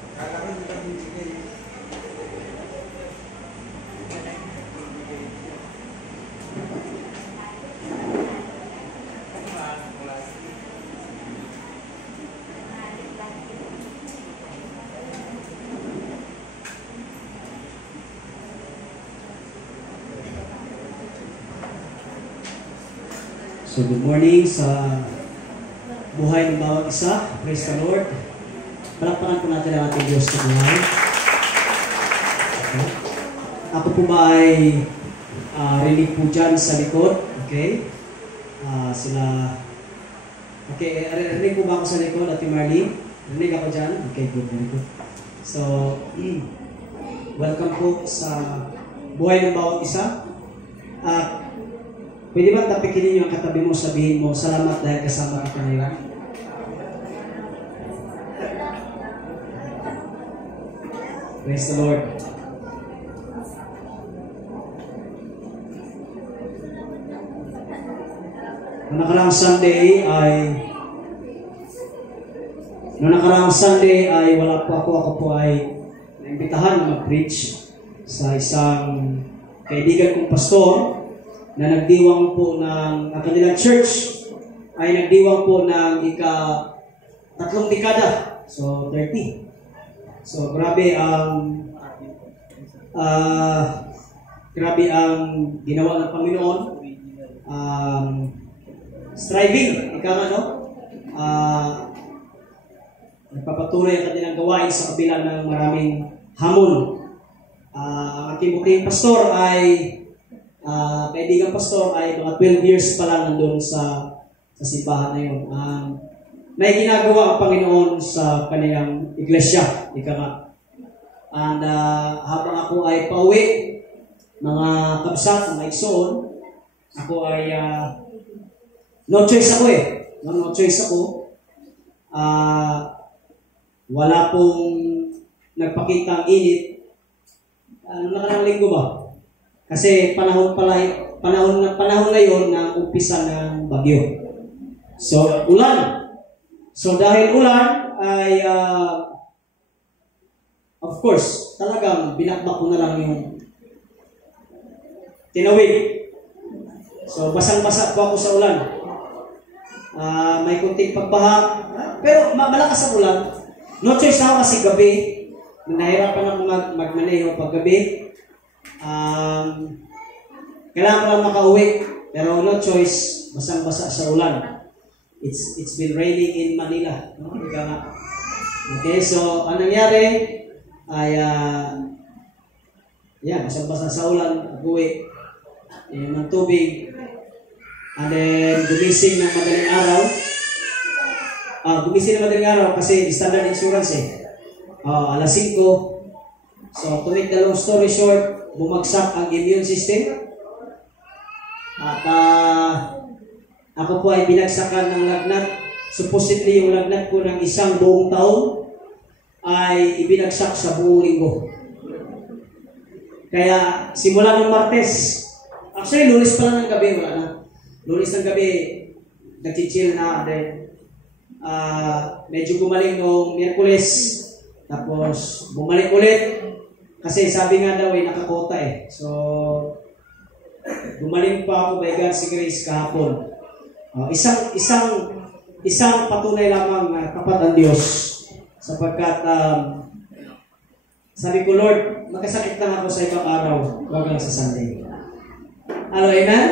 So good morning sa buhay ng bawat isa. Praise the Lord. Palakpakan po natin ang ating Diyos sa buhay. Okay. Ako po ba ay rinig po dyan sa likod? Okay. Sila... Okay, rinig po ba ako sa likod, Ate Marlene? Rinig ako dyan? Okay, good. Very good. So, welcome po sa buhay ng bawat isa. Pwede ba tapikin ninyo ang katabi mo, sabihin mo, salamat dahil kasama kita ngayon? Praise the Lord. Noong nakaraang Sunday ay wala po ako po ay naimbitahan na mag-preach sa isang kaibigan kong pastor na nagdiwang po ng kanilang church ay nagdiwang po ng ika-3 dekada. So, 30. So, grabe ang ginawa ng Panginoon. Striving, nagpapatuloy ang kanilang gawain sa kabila ng maraming hamon. Ang ating buting pastor ay kaibigang pastor ay mga 12 years pa lang nandun sa simbahan na yun. May ginagawa ang Panginoon sa kanilang iglesia. And habang ako ay pauwi, mga kabsat, mga igsoon, ako ay no choice ako eh. No choice ako. Wala pong nagpakita ang init. Nakarang linggo ba? Kasi panahon na yon ng umpisa ng bagyo. So, ulan. So, dahil ulan ay of course, talagang binakbak ko na lang yung tinawid. So, basang-basa po ako sa ulan. May kunting pagbaha. Pero malakas ang ulan. No choice na ako kasi gabi. Nahirapan ako magmaneho pag gabi. Kailangan ko lang makauwi, pero no choice, basang-basa sa ulan. It's been raining in Manila. No? Okay, so anong nangyari ay basang-basa sa ulan, uwi ng tubig, and then gumising ng madaling araw. Kasi standard insurance alas 5. So, to make the long story short, bumagsak ang immune system. At ako po ay binagsakan ng lagnat. Supposedly, yung lagnat ko ng isang buong taon ay ibinagsak sa buong linggo. Kaya, simula ng Martes, actually, Lunes pa lang ng gabi, wala na. Lunes ng gabi, nag-chill na. Then, medyo gumaling noong Miyerkules. Tapos, bumalik ulit. Kasi sabi nga daw nakakota So, gumaling pa ako by God's grace kahapon. Isang patunay lamang na tapat ang Diyos. Sapagkat, sabi ko, Lord, magkasakit lang ako sa ibang araw, huwag lang sa Sunday. Amen?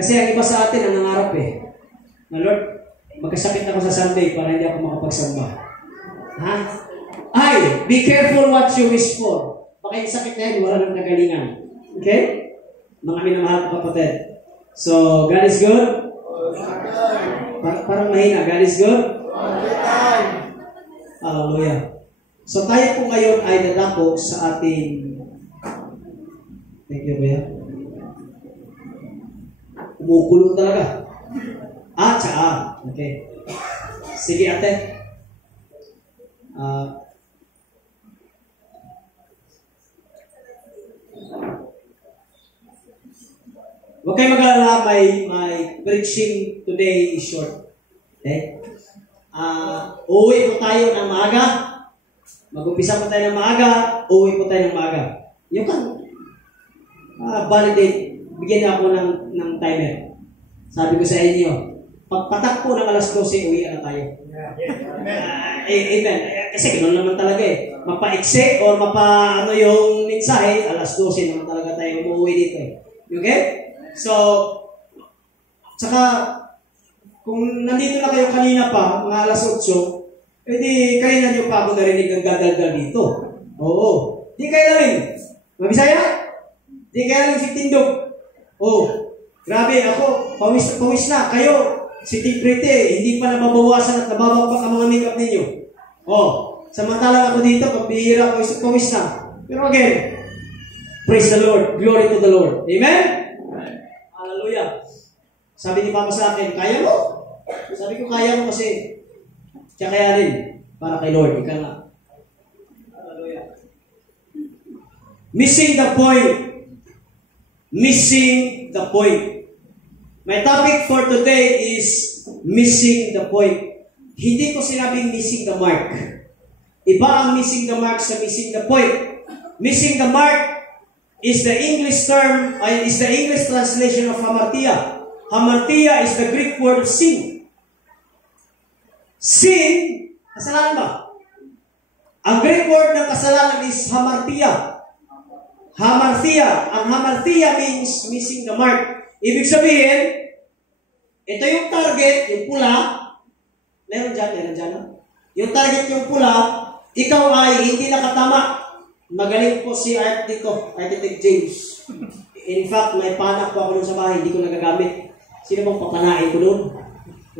Kasi ang iba sa atin ang nangarap na Lord, magkasakit ako sa Sunday para hindi ako makapagsamba. Ha? Ay, be careful what you wish for. Baka yung sakit na yun, wala nang kagalingan. Okay? Mga minamahal ko kapatid. So, God is good? Parang mahina. God is good? Hallelujah. So, tayo po ngayon ay dadako sa ating... Thank you, Kuya. Umukulong talaga. Okay. Sige, ate. Huwag kayo mag-alala, my preaching today is short. Okay? Uuwi po tayo ng maaga. Mag-umpisa po tayo ng maaga, uwi po tayo ng maaga. You can validate. Bigyan niya ako ng timer. Sabi ko sa inyo, pagpatak po ng alas 12, uwi na tayo. Amen. Kasi ganoon naman talaga eh. Mapa-exe or mapa-ano yung mensahe, alas 12 naman talaga tayo umuwi dito eh. Okay? So, tsaka, kung nandito na kayo kanina pa, mga alas 8, edi kanina nyo pa ako narinig ng gagal-gal dito. Oo. Di kayo namin. Mabisaya? Di kayo namin si Tindog. Grabe ako. Pawis na. Kayo, si Tiprete, hindi pa nababawasan at nababakbak ang mga makeup ninyo. Samantalang ako dito, pagpihira ko, pawis na. Pero again, praise the Lord. Glory to the Lord. Amen? Hallelujah. Sabi ni Papa sa akin, kaya mo? Sabi ko, kaya mo kasi kaya rin para kay Lord. Ika nga. Hallelujah. Missing the point. Missing the point. My topic for today is missing the point. Hindi ko sinabing missing the mark. Iba ang missing the mark sa missing the point. Missing the mark is the English term, is the English translation of hamartia. Hamartia is the Greek word of sin. Sin, kasalanan ba? Ang Greek word ng kasalanan is hamartia. Hamartia. Ang hamartia means missing the mark. Ibig sabihin, ito yung target, yung pula. Meron dyan. No? Yung target yung pula, ikaw ay hindi nakatama. Magaling po si Art dito, Architect James. In fact, may panak po ako dun sa bahay, hindi ko nagagamit. Sino bang papanain ko dun?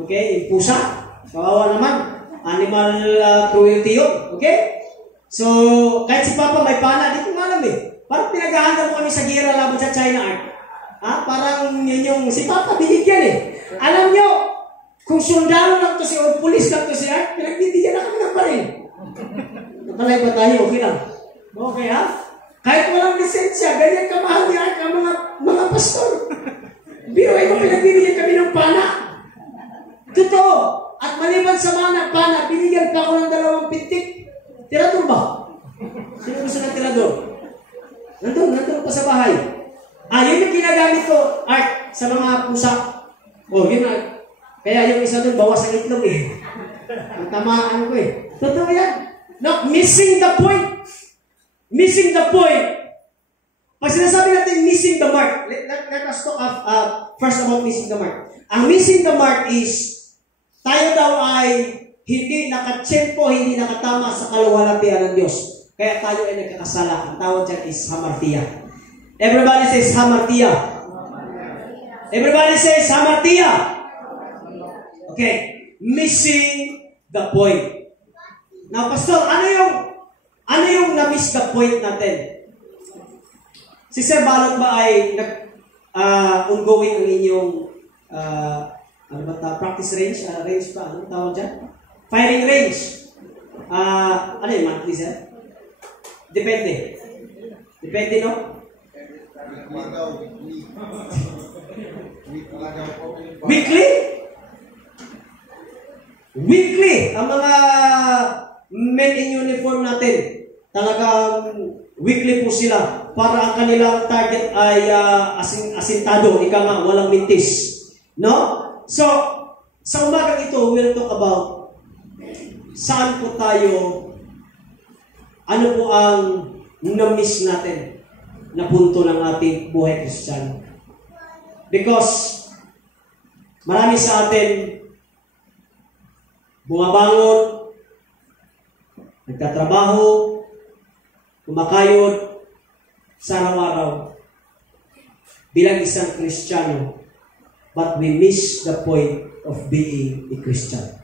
Okay, yung pusa. Kawawa naman. Animal cruelty yun. Okay? So, kahit si Papa may pana, di ko alam eh. Parang pinag-ahanda mo kami sa gira laban sa China Art. Parang yun yung si Papa binigyan eh. Alam nyo, kung sundalo lang to si o pulis lang to si Art, pinagbibigyan na kami ng baril. Nakalay ba tayo? Okay lang. Okay ha? Kahit walang lisensya, ganyan kamahal ni Art ang mga pastor. Biruin mo, pinagbibigyan kami ng pana. Totoo. At maliban sa mga pana, binigyan pa ako ng 2 pintik. Tirador ba? Sino gusto ng tirador? Nandun pa sa bahay. Yun yung ginagamit ko, Art, sa mga pusa. Yun na. Kaya yung isa doon, bawas ang itlog eh. Ang tamaan ko eh. Totoo yan. No, missing the point. Missing the point. Pag sinasabi natin missing the mark, let us talk first about missing the mark. Ang missing the mark is, tayo daw ay hindi nakatsempo, hindi nakatama sa kaluwalhatian ng Diyos. Kaya tayo ay nagkakasala. Ang tawag dyan is hamartia. Everybody says hamartia. Everybody says hamartia. Okay. Missing the point. Now, Pastor, ano yung na-miss the point natin? Si Sir Balot ba ay ongoing ang inyong practice range? Range pa? Anong tawag dyan? Firing range. Ano yung monthly, sir? Depende. Depende, no? Weekly? Weekly. Ang mga men in uniform natin, talagang weekly po sila para ang kanilang target ay asintado, ika nga, walang mintis. No? So, sa umagang ito, we'll talk about saan po tayo, ano po ang na-miss natin na punto ng ating buhay Kristiyano. Because marami sa atin bumabangon, nagtatrabaho, kumakayod sa araw-araw bilang isang Kristiyano, but we miss the point of being a Christian.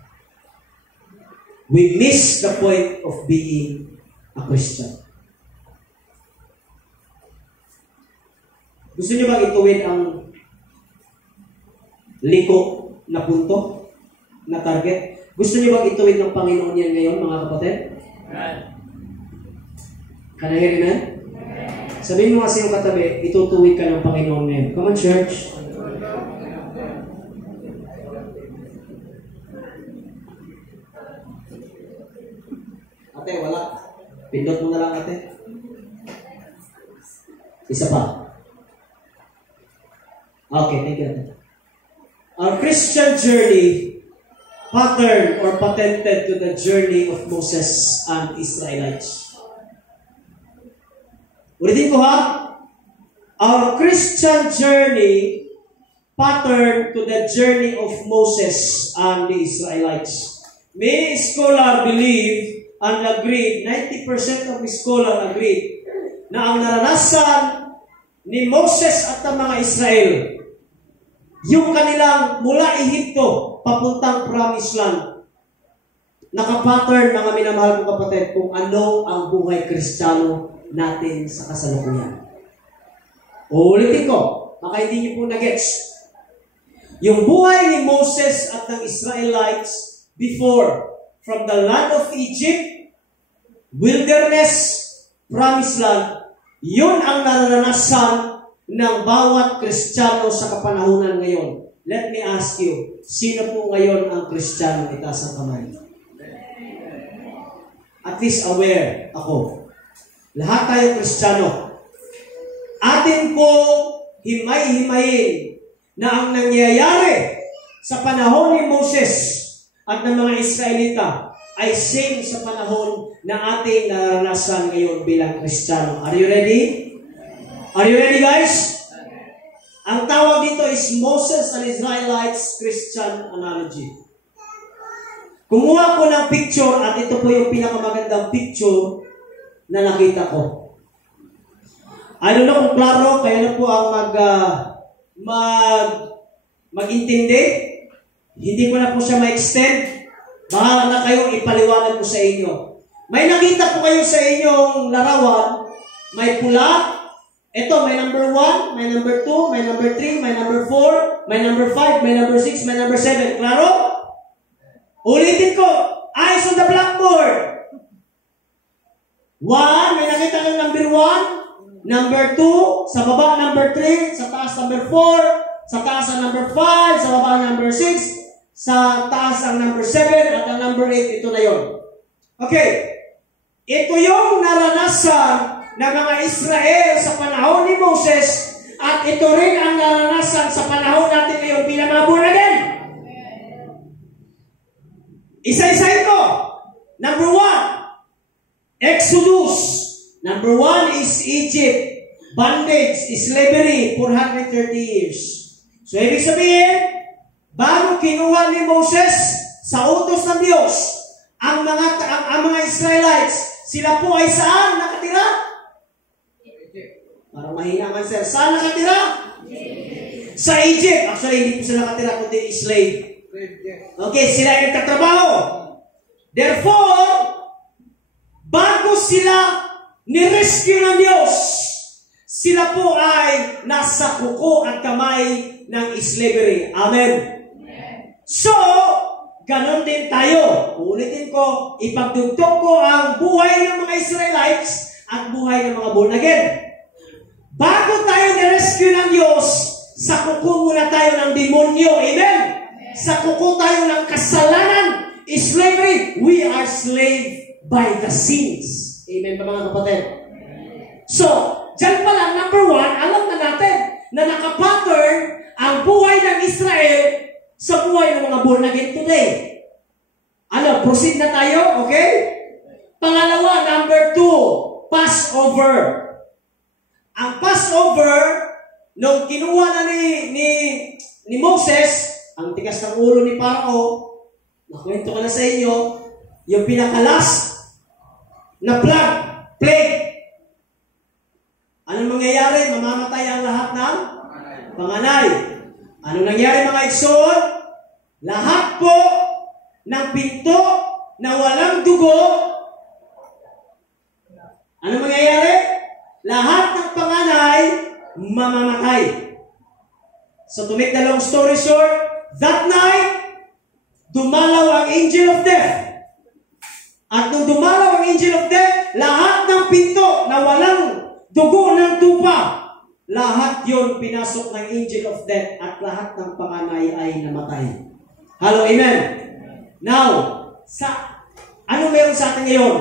We miss the point of being a Christian. Gusto niyo bang ituwid ang liko na punto, na target? Gusto niyo bang ituwid ng Panginoon yan ngayon, mga kapatid? Can I hear amen? Sabihin mo kasi yung katabi, itutuwid ka ng Panginoon ngayon. Come on, church. Ate, wala. Pindot mo na lang ate. Isa pa. Okay, thank you ate. Our Christian journey patterned or patented to the journey of Moses and Israelites. Ulitin ko ha. Our Christian journey patterned to the journey of Moses and the Israelites. Many scholars believe and agreed, 90% of the scholars agreed, na ang naranasan ni Moses at ang mga Israel, yung kanilang mula Ehipto, papuntang Promised Land, nakapattern, mga minamahal kong kapatid, kung ano ang buhay Kristiyano natin sa kasalukuyan. Uulitin ko, baka hindi niyo po na-gets. Yung buhay ni Moses at ng Israelites before, from the land of Egypt, wilderness, Promised Land, yun ang naranasan ng bawat Kristiyano sa kapanahunan ngayon. Let me ask you, sino po ngayon ang Kristiyano? Itaas ang kamay. At least aware ako. Lahat tayo Kristiyano. Atin po himay-himayin na ang nangyayari sa panahon ni Moses at ng mga Israelita ay same sa panahon na ating naranasan ngayon bilang Kristiyano. Are you ready? Are you ready, guys? Ang tawag dito is Moses and Israelites Christian Analogy. Kumuha ko ng picture at ito po yung pinakamagandang picture na nakita ko. I don't know kung klaro, kayo na po ang mag-intindi. Hindi ko na po siya ma-extend. Bahala na kayo, ipaliwanag ko sa inyo. May nakita po kayo sa inyong larawan, may pula. Ito, may number 1, may number 2, may number 3, may number 4, may number 5, may number 6, may number 7. Klaro? Ulitin ko. Eyes on the blackboard. 1, may nakita kang number 1. Number 2, sa baba number 3, sa taas number 4, sa taas ang number 5, sa baba number 6, sa taas ang number 7, at ang number 8, ito na yun. Okay. Ito yung naranasan ng mga Israel sa panahon ni Moses, at ito rin ang naranasan sa panahon natin ngayon bilang mga born again. Isa-isahin ko. Number 1, Exodus. Number 1 is Egypt. Bondage, slavery, 430 years. So, ibig sabihin, bago kinuha ni Moses sa utos ng Diyos, ang mga Israelites, sila po ay saan nakatira? Parang mahina man, sir. Saan nakatira? Sa Egypt. Actually, hindi po sila nakatira, kundi slave. Okay, sila ay nagtatrabaho. Therefore, bago sila ni-rescue ng Diyos, sila po ay nasa kuko at kamay ng slavery. Amen. So, ganon din tayo. Ulitin ko, ipagdugtog ko ang buhay ng mga Israelites at buhay ng mga born again. Bago tayo ni-rescue ng Diyos, sa kuko muna tayo ng demonyo. Amen. Sa kuko tayo ng kasalanan, slavery. We are slave by the sins. Amen ba mga kapatid? So, dyan pa lang, number 1, alam na natin na nakapattern ang buhay ng Israel sa buhay ng mga born again today. Ano, proceed na tayo, okay? Pangalawa, number 2, Passover. Ang Passover, nung kinuha na ni Moses, ang tigas ng ulo ni Paro, nakwento ko na sa inyo, yung pinakalas na plague. Anong mangyayari? Mamamatay ang lahat ng panganay. Anong nangyari mga igsoon? Lahat po ng pinto na walang dugo. Anong mangyayari? Lahat ng panganay mamamatay. So to make the long story short, that night, dumalaw ang angel of death. At nung dumalaw ang angel of death, lahat ng pinto na walang dugo ng tupa, lahat yon pinasok ng angel of death at lahat ng panganay ay namatay. Hello, amen? Now, ano meron sa atin ngayon?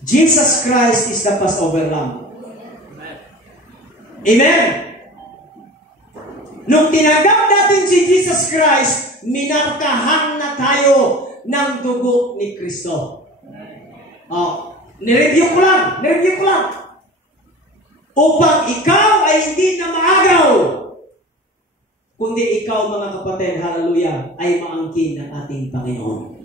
Jesus Christ is the Passover Lamb. Amen? Nung tinanggap natin si Jesus Christ, minarkahan na tayo ng dugo ni Kristo. Nireview ko lang. Upang ikaw ay hindi na maagaw, kundi ikaw, mga kapatid, hallelujah, ay maangkin ng ating Panginoon.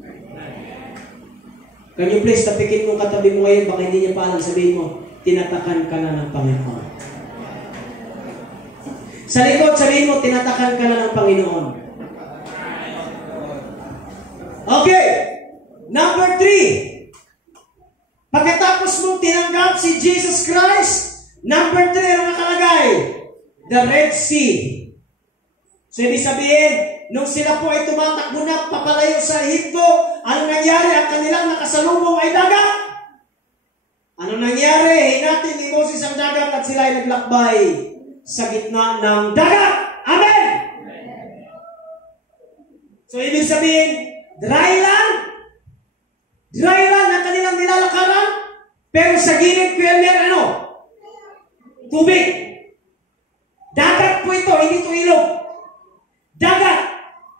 Can you please tapikin mo katabi mo ngayon, baka hindi niya pa alam, sabihin mo, tinatakan ka na ng Panginoon. Sa likod, sabihin mo, tinatakan ka na ng Panginoon. Okay. Number 3. Pagkatapos mong tinanggap si Jesus Christ, number 3 ang nakalagay, the Red Sea. So, ibig sabihin, nung sila po ay tumatakbo na papalayo sa Ehipto, ano nangyari? Ang kanilang nakasalubong ay dagat. Ano nangyari? Hinati ni Moses ang dagat at sila ay naglakbay sa gitna ng dagat. Amen! So, ibig sabihin, dry land ang kanilang nilalakaran, pero sa gilid ko yan, tubig. Dagat po ito, hindi ito ilog. Dagat.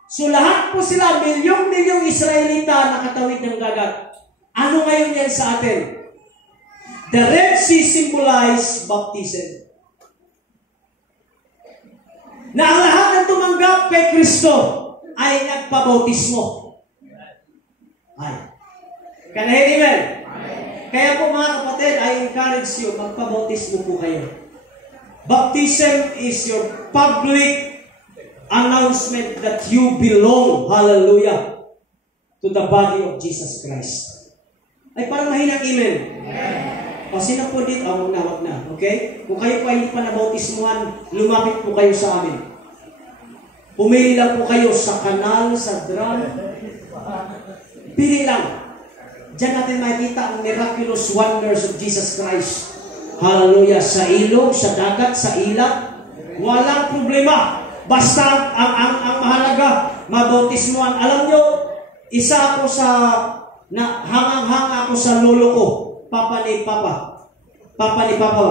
So lahat po sila, milyong-milyong Israelita nakatawid ng dagat. Ano ngayon yan sa atin? The Red Sea symbolizes baptism. Na ang lahat ng tumanggap kay Kristo ay nagpabautismo. Ay. Can I hear amen? Kaya po mga kapatid, I encourage you, magpabautismo po kayo. Baptism is your public announcement that you belong, hallelujah, to the body of Jesus Christ. Ay, parang mahinang amen. O, sino po dito? Wag na. Okay? Kung kayo po ay hindi pa nabautismuhan, lumapit po kayo sa amin. Pumili lang po kayo sa kanal, sa drum. Pili lang. Diyan natin makikita ang miraculous wonders of Jesus Christ. Hallelujah. Sa ilog, sa dagat, sa ilat. Walang problema. Basta ang mahalaga, mabautismuhan. Alam nyo, isa ako sa, hangang-hanga ako sa lolo ko. Papa ni Papa. Papa ni Papa.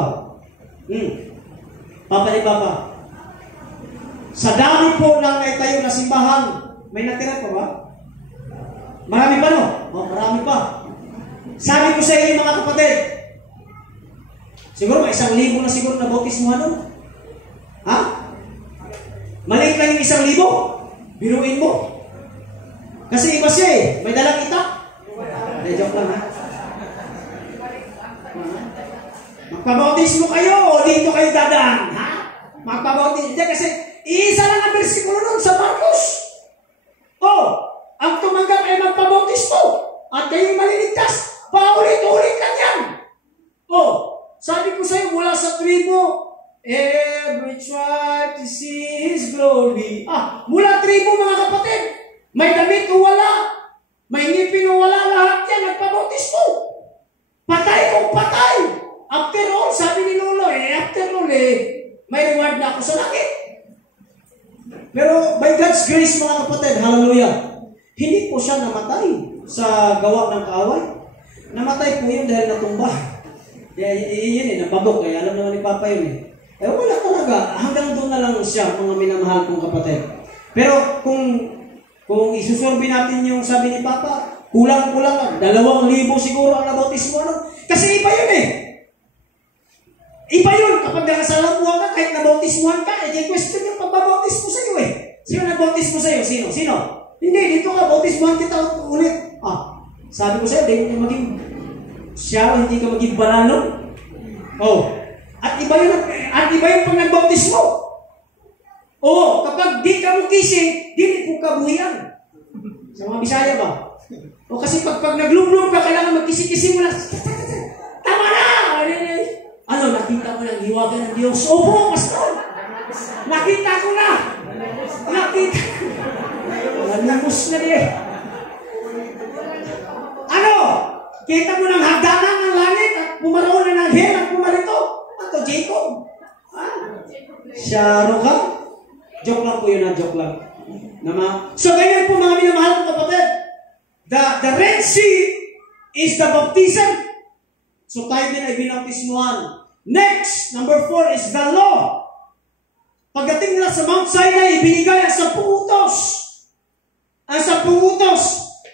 Sa dami po ng naitayo na simbahan, may natira pa ba? Marami pa, no? Marami pa. Sabi ko sa inyo, mga kapatid, siguro may 1,000 na siguro na bautismuhan nun. Ha? Maliit lang yung 1,000. Biruin mo. Kasi iba siya eh. May dalang itak. Joke lang ha. Magpabautismo kayo o dito kayo dadaan. Ha? Magpabautismo. Kasi isa lang ang versikulo nun sa Marcos. Ang tumanggap ay magpabautismo. At kayo'y maliligtas. Paulit-ulit lang yan. Sabi ko sa'yo, mula sa tribo, every tribe to see His glory. Mula tribo, mga kapatid. May damit o wala. May ngipin o wala. Lahat yan, nagpabautismo. Patay o patay. After all, sabi ni Lolo, may reward na ako sa langit. Pero by God's grace, mga kapatid, hallelujah, hindi po siya namatay sa gawa ng kaaway. Namatay po yun dahil natumba. Yun nababok. Kaya alam naman ni Papa yun wala talaga. Hanggang doon na lang siya, mga minamahal kong kapatid. Pero kung isusurbi natin yung sabi ni Papa, kulang-kulang 2,000 siguro ang nabautismo. Kasi iba yun Iba yun. Kapag nakasalamuhan ka, kahit nabautismuhan ka, question yung pagbabautismo sa'yo Sino nagbautismo sa'yo? Sino? Hindi, dito ka, bautismuhan kita ulit. Sabi ko sa'yo, hindi ka maging siya, hindi ka maging banano. At iba yung pag nagbautismo. Kapag di ka mo kising, di po kabuhian. Sa mga Bisaya ba? Kasi pag naglumlum ka, kailangan magkisi-kisi mo lang. Tama na! Nakita mo ng hiwaga ng Diyos. Opo, pastor! Nakita ko na! Nalimos na Kita mo ng hagdanan ng langit at pumaroon na ng hell at pumarito. Jacob. Syaro ka? Joke lang po yun joke lang. So ganyan po mga minamahal ng kapatid. The Red Sea is the baptism. So tayo din ay binautismuhan. Next, number 4 is the law. Pagdating nila sa Mount Sinai, ibinigay ang 10 utos. Ang 10 utos.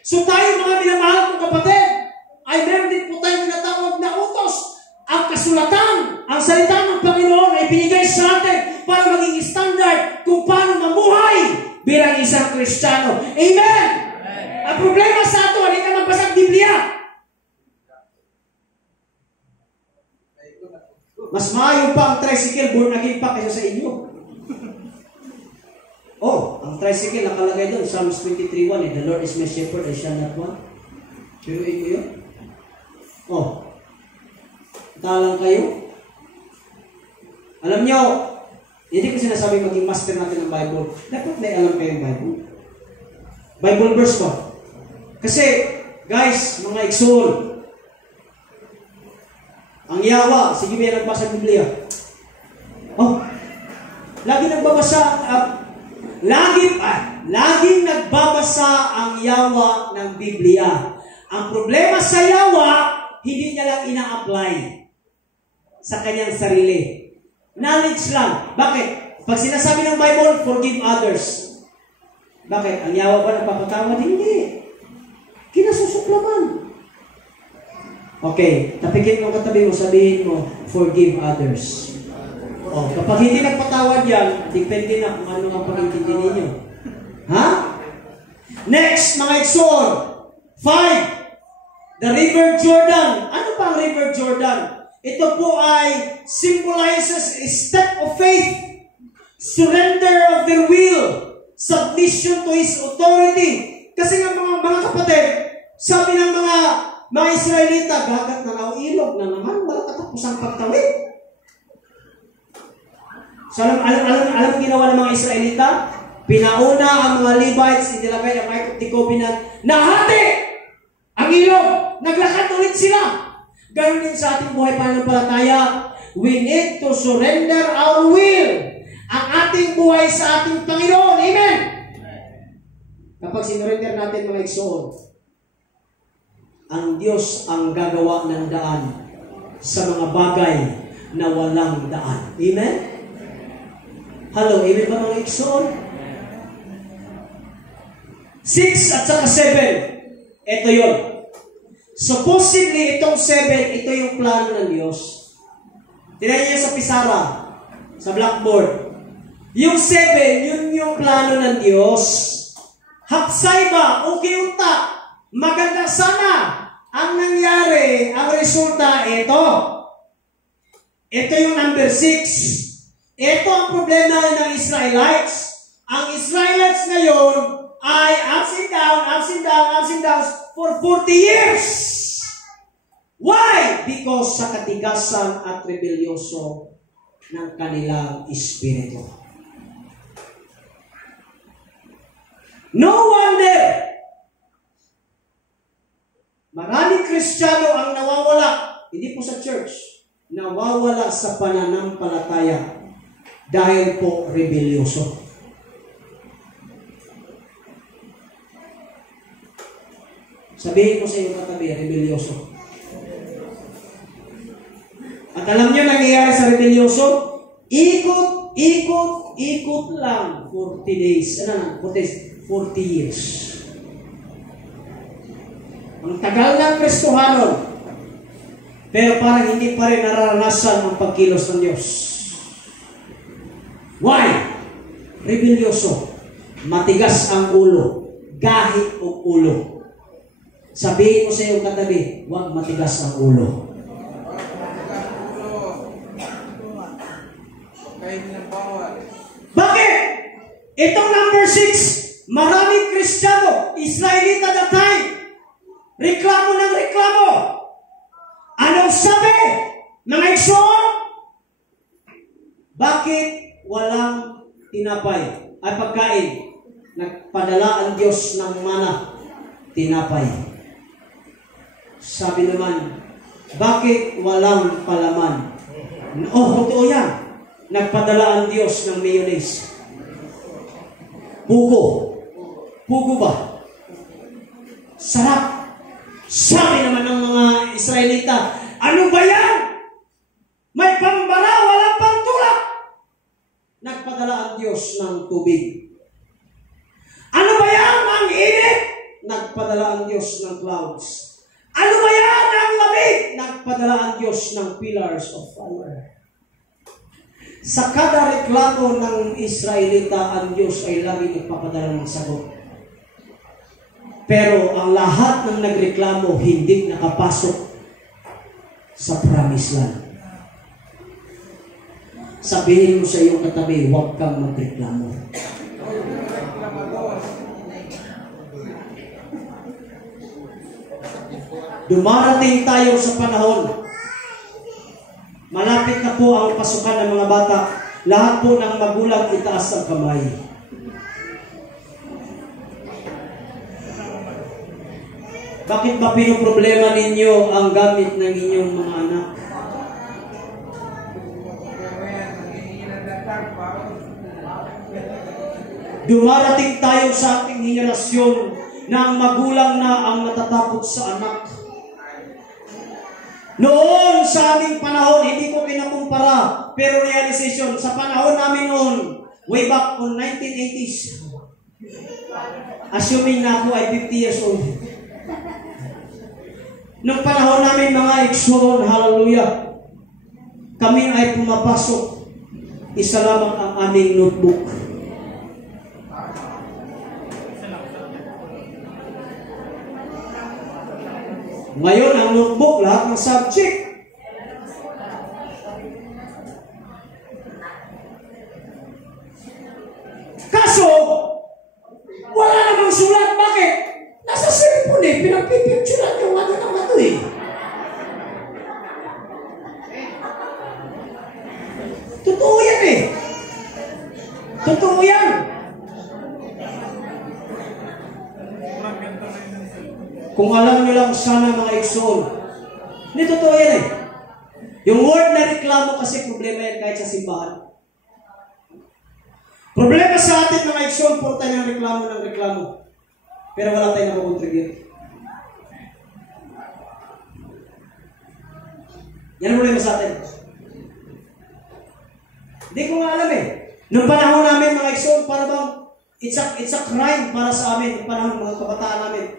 So tayo mga minamahal kong kapatid, ay meron din po tayong tinatawag na utos. Ang kasulatan, ang salita ng Panginoon ay binigay sa atin para maging standard kung paano mamuhay bilang isang Kristiyano. Amen! Ang problema sa ato, hindi ka magbasa ng Biblia. Mas maayo pa ang tricycle born again pa kaysa sa inyo. Oh, ang tricycle nakalagay doon, Psalms 23:1, the Lord is my shepherd, I shall not want. Piruin mo yun? Oh, talang kayo. Alam nyo, hindi ko sinasabi maging master natin ng Bible. Dapat may alam kayong Bible. Bible verse ba? Kasi, guys, mga iksul, ang yawa, sige ba yan nagbasa ng Biblia? Oh, lagi nagbabasa, laging nagbabasa ang yawa ng Biblia. Ang problema sa yawa, hindi niya lang ina-apply sa kanyang sarili. Knowledge lang. Bakit? Pag sinasabi ng Bible, forgive others. Bakit? Ang yawa ba nagpapatawad? Hindi. Kinasusuklaman. Okay, tapikin mo katabi mo, sabihin mo, forgive others. Oh, kapag hindi nagpatawad yan, depende na kung ano ang pag-intindi ninyo. Ha? Next, mga ikson. 5. The River Jordan. Ano pa ang River Jordan? Ito po ay symbolizes a step of faith, surrender of their will, submission to His authority. Kasi nga mga kapatid, sabi ng mga Israelita, gagat na nauilog na naman, wala katapusang pagtawid. So alam ginawa ng mga Israelita? Pinauna ang mga Levites, inilagay ang Ark of the Covenant, nahati ang ilog, naglakad ulit sila. Ganun din sa ating buhay pananampalataya, we need to surrender our will. Ang ating buhay sa ating Panginoon. Amen? Kapag sinurrender natin mga iksoon, ang Diyos ang gagawa ng daan sa mga bagay na walang daan. Amen? Hello, amen ba mga iksoon? 6 at saka 7. Ito yun. Supposedly, itong 7, ito yung plano ng Diyos. Tingnan niyo sa pisara, sa blackboard. Yung 7, yun yung plano ng Diyos. Hapsay ba? Okay unta. Maganda sana. Ang nangyari, ang resulta, ito. Ito yung number 6. Ito ang problema ng Israelites. Ang Israelites ngayon ay ups and down for 40 years. Why? Because sa katigasan at rebelyoso ng kanilang espiritu. No wonder, maraming Kristiyano ang nawawala, hindi po sa church, nawawala sa pananampalataya dahil po rebelyoso. Sabihin ko sa iyo katabi, rebelyoso. At alam niyo nangyayari sa rebelyoso? Ikot lang 40 days. 40 years. Ang tagal ng Kristohanon. Pero parang hindi pa rin nararanasan ang pagkilos ng Diyos. Why? Rebelyoso. Matigas ang ulo. Gahit o ulo. Sabihin mo sa iyong katabi, huwag matigas ang ulo. Bakit? Itong number 6, maraming Kristiyano, Israelita that time, reklamo ng reklamo. Anong sabi? Mga ikson? Bakit walang tinapay ay pagkain? Nagpadala ang Diyos ng mana, tinapay. Sabi naman, bakit walang palaman? Oh, totoo yan. Nagpadala ang Diyos ng mayonnaise. Pugo. Pugo ba? Sarap. Sabi naman ng mga Israelita, Ano ba yan? May pambara, walang pantulak. Nagpadala ang Diyos ng tubig. Ano ba yan? Ang init. Nagpadala ang Diyos ng clouds. Ano ba yan? Ang lamig. Nagpadala ang Diyos ng pillars of fire. Sa kada reklamo ng Israelita, ang Diyos ay lagi nagpapadala ng sagot. Pero ang lahat ng nagreklamo hindi nakapasok sa promised land. Sabihin mo sa iyong katabi, huwag kang magreklamo. Dumarating tayo sa panahon. Malapit na po ang pasukan ng mga bata. Lahat po ng magulang itaas ang kamay. Bakit ba pinoproblema ninyo ang gamit ng inyong mga anak? Dumarating tayo sa ating henerasyon na ang magulang na ang natatakot sa anak. Noon sa aming panahon, hindi ko kinakumpara, pero realization, sa panahon namin noon, way back on 1980s, assuming na ako ay 50 years old. Nung panahon namin mga Exxon, hallelujah, kami ay pumapasok, isa lamang ang aming notebook. Ngayon, ang notebook, lahat ng subject. Kaso, wala namang sulat. Bakit? Nasa cellphone eh. Pinagpipicturean yung ano ng ano eh. Totoo yan eh. Totoo yan. Kung alam nyo lang sana mga Exxon. Hindi, totoo yan eh. Yung word na reklamo kasi problema yan kahit sa simbahan. Problema sa atin mga Exxon, puro tayo ng reklamo. Pero wala tayo nakukontribute. Yan ang problema sa atin. Hindi ko nga alam eh. Noong panahon namin mga Exxon, para bang it's a crime para sa amin. Noong panahon ng mga kabataan namin.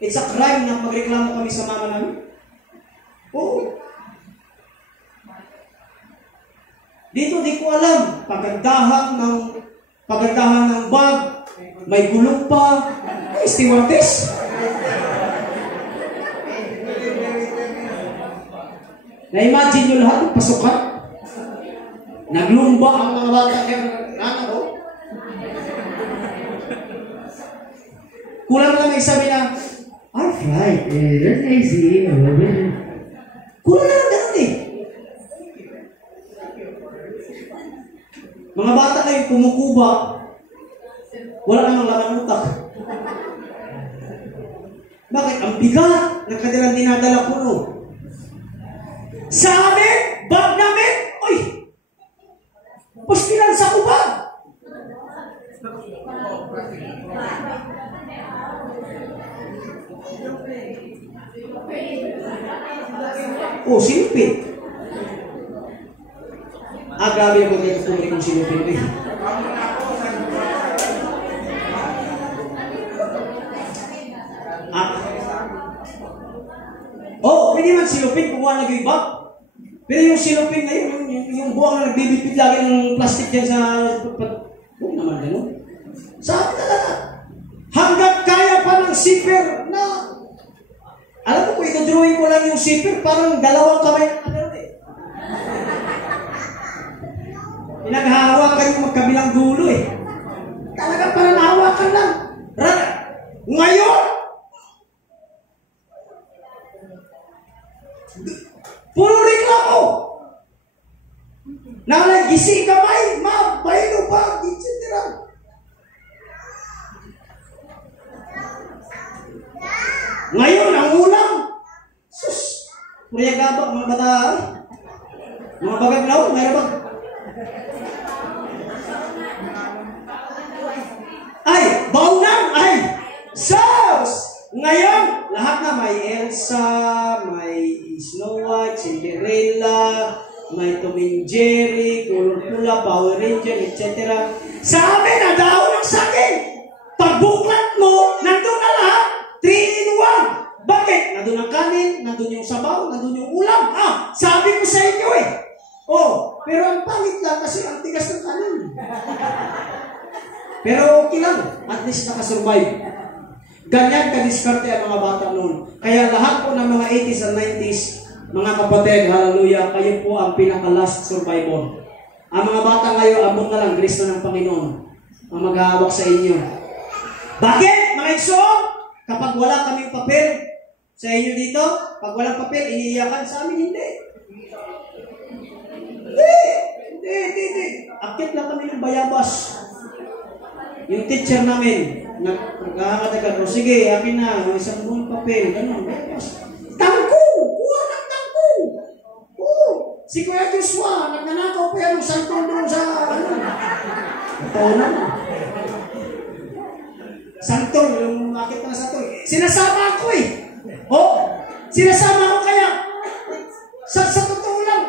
It's a crime na magreklamo kami sa mama namin. Oo. Dito, di ko alam. Pagandahan ng bag, may gulong pa, ay, stewardess. Na-imagine nyo lahat ng pasukan? Naglumba ang mga bata ng anak ko. Kulang lang may sabi na, alright, that's easy. Kulang na lang ganun eh. Mga bata kayo kumukuba, wala namang laman utak. Bakit? Ang bigat ng kanilang dinadala ko no. Sa amin, bag namin, oy, pastilan sa kubag. Oh, silupin. Grabe ko dito tuloy kong silupin. Oh, pwede man silupin kung wala nag-iba. Pero yung silupin na yung buwang na nagbibitbit lagi ng plastic dyan sa... Huwag naman gano'n. Sabi talaga. Hanggat kaya pa ng zipper na... Alam mo kung ito-drawing ko lang yung zipper, parang dalawang kamay na gano'n eh. Pinaghahawakan yung magkabilang dulo eh. Talaga parang nahawakan lang. Ngayon, puro reklamo. Nalagisi kamay, baylo pa, etc. Ngayon, ang ulam. Sus, puriya gabak, mga bata. Mga bagaglaw, mayroon ba? Ay, baunan, ay, sauce. Ngayon, lahat na may Elsa, may White, Cinderella, may Tom and Jerry, Color Pula, Power Ranger, etc. Sa amin, ang dahon ng saging. Pagbuklat mo, nandun na lahat. 3 in 1. Bakit? Nandun ang kanin, nandun yung sabaw, nandun yung ulam. Sabi ko sa inyo eh. Pero ang pangit lang kasi ang tigas ng kanin. Pero okay lang. At least nakasurvive. Ganyan ka-diskarte ang mga bata noon. Kaya lahat po ng mga 80s and 90s, mga kapatid, hallelujah, kayo po ang pinaka-last survivor. Ang mga bata ngayon, abot na lang, grace na ng Panginoon ang maghahawak sa inyo. Bakit? Mga igsoon, kapag wala kaming papel sa inyo dito, pag walang papel, iniiyakan sa amin, hindi. Hindi. Akit lang kami ng bayabas. Yung teacher namin, nagkakatagal ko, sige, akin na, isang buong papel, ganun. Tangko! Kuha ng tangko! Si Kuya Joshua, nagnanakaw pa yan ng santol doon sa, ito na. Santol, yung akit na santol. Sinasama ako eh. Sinasama ko kaya. Sa totoo lang,